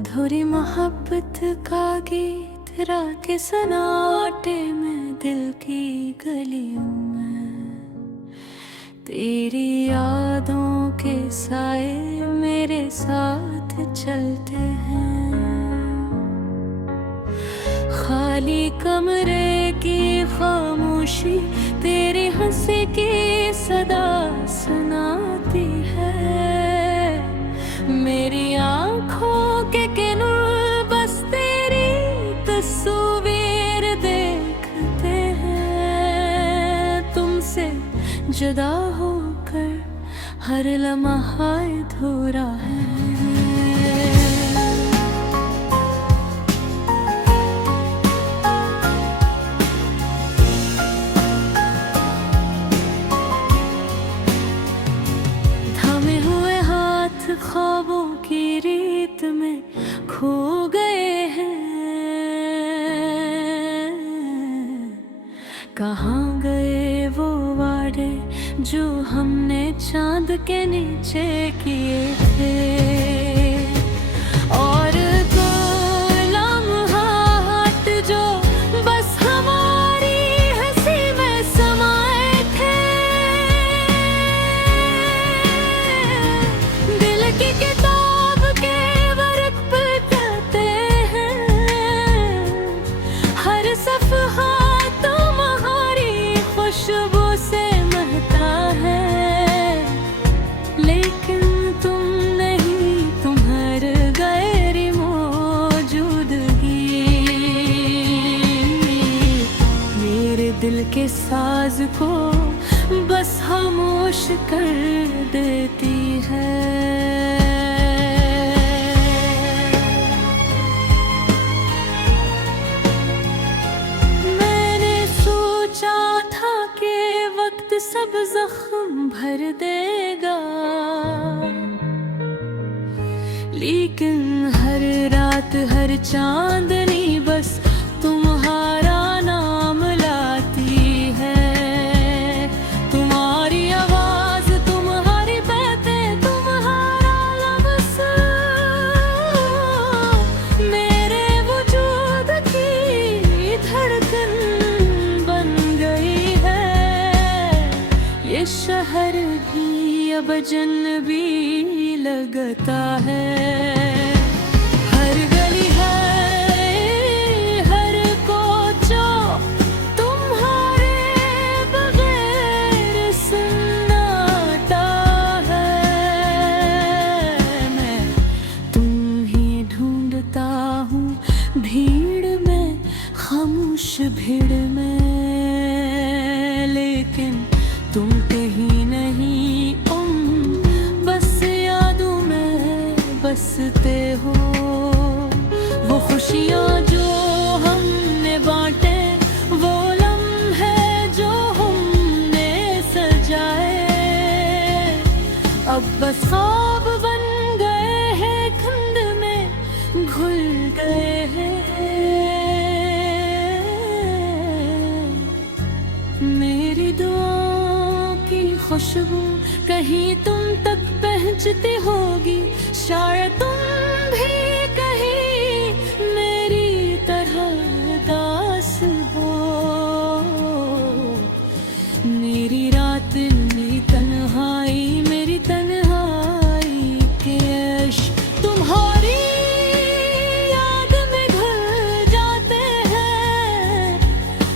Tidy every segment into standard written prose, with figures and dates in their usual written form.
अधूरी मोहब्बत का गीत रात के सन्नाटे में दिल की गलियों में तेरी यादों के साए मेरे साथ चलते हैं। खाली कमरे की खामोशी तेरी हंसी की सदा सुनाती है। मेरी आँखों के किनारे बस तेरी तस्वीर देखते हैं। तुमसे जुदा होकर हर लम्हा अधूरा है। ख्वाबों की रीत में खो गए हैं। कहाँ गए वो वादे जो हमने चांद के नीचे किए थे। और लम्हात जो बस हमारी हंसी में समाए थे। दिल की किताब के वर्क पर कहते हैं हर सफ़हा तुम्हारी खुशबू से महकता है। लेकिन तुम नहीं, तुम्हार गैर मौजूदगी मेरे दिल के साज को बस खामोश कर देती है। मैंने सोचा था कि वक्त सब जख्म भर देगा, लेकिन हर रात हर चांदनी बस तुम्हारा नाम लाती है। तुम्हारी आवाज, तुम्हारी बातें, तुम्हारा लफ्ज़ मेरे वजूद की धड़कन बन गई है। ये शहर भी अब अजनबी लगता है। हर गली है, हर कोचो तुम्हारे बगैर सन्नाटा है। मैं तुम ही ढूंढता हूँ भीड़ में, खामोश भीड़ में, लेकिन तुम कहीं नहीं। बस यादों में बसते हो। वो खुशियाँ जो हमने बांटे, वो लम्हे जो हमने सजाए, अब बस ख्वाब बन गए हैं, धुंध में घुल गए हैं। मेरी दुआओं की खुशबू कहीं तुम तक पहुंचती होगी। शायद तुम भी कहीं मेरी तरह दास हो। मेरी रात मेरी तन्हाई, मेरी तन्हाई के इश्क तुम्हारी याद में घुल जाते हैं।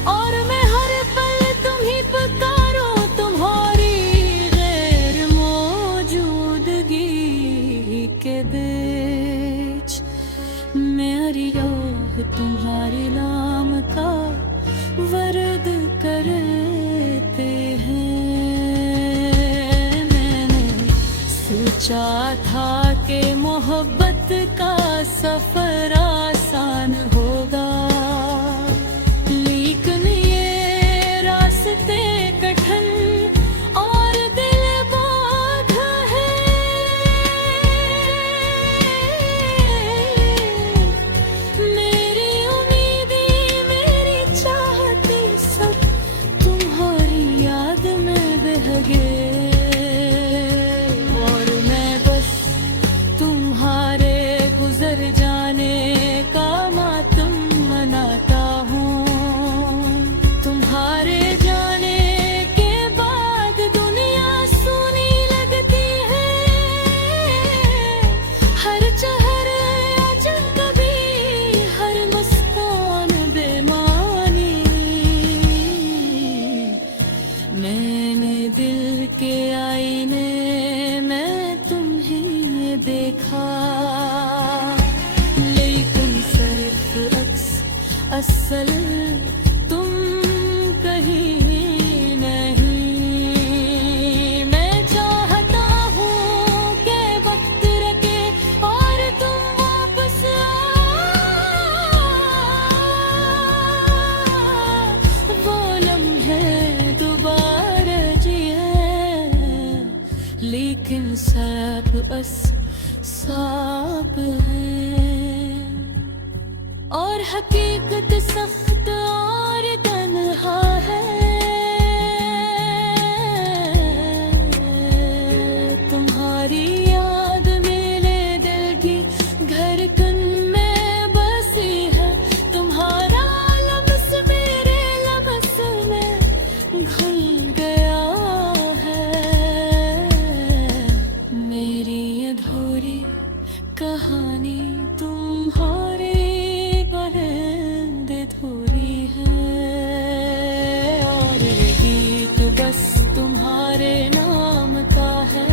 और मैं हर पल तुम्हीं पुकारूं, तुम्हारी गैर मौजूदगी के बीच मेरी याद तुम्हारे नाम का वर्द करते हैं। मैंने सोचा था कि मोहब्बत का सफर आसान होगा, लेकिन ये रास्ते कठिन और दिल बाधा है। मेरी उम्मीदें, मेरी चाहती सब तुम्हारी याद में बह गए। और मैं बस तुम्हारे गुजर जा असल तुम कहीं नहीं। मैं चाहता हूँ कि वक्त रखे और तुम वापस वो लम्हे दोबारा जिए, लेकिन सब बस साफ है और हकीकत सख्त और तन्हा है। तुम्हारी याद मेरे दिल की धड़कन में बसी है, तुम्हारा लम्स मेरे लम्स में घुल गया है। मेरी अधूरी कहानी तुम्हारे थोड़ी है और गीत बस तुम्हारे नाम का है।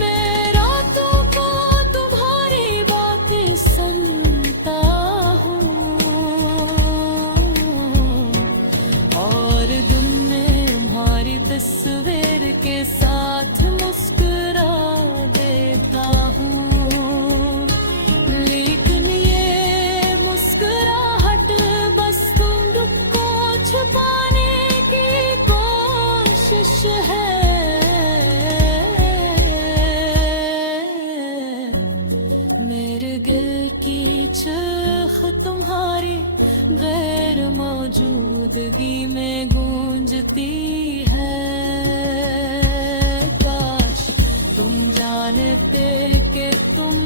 मैं रातों को तुम्हारी बातें सुनता हूँ और दिन में तुम्हारी तस्वीर के साथ मुस्कुरा देता हूँ। छुपाने की कोशिश है। मेरे दिल की चीख तुम्हारी गैर मौजूदगी में गूंजती है। काश तुम जानते कि तुम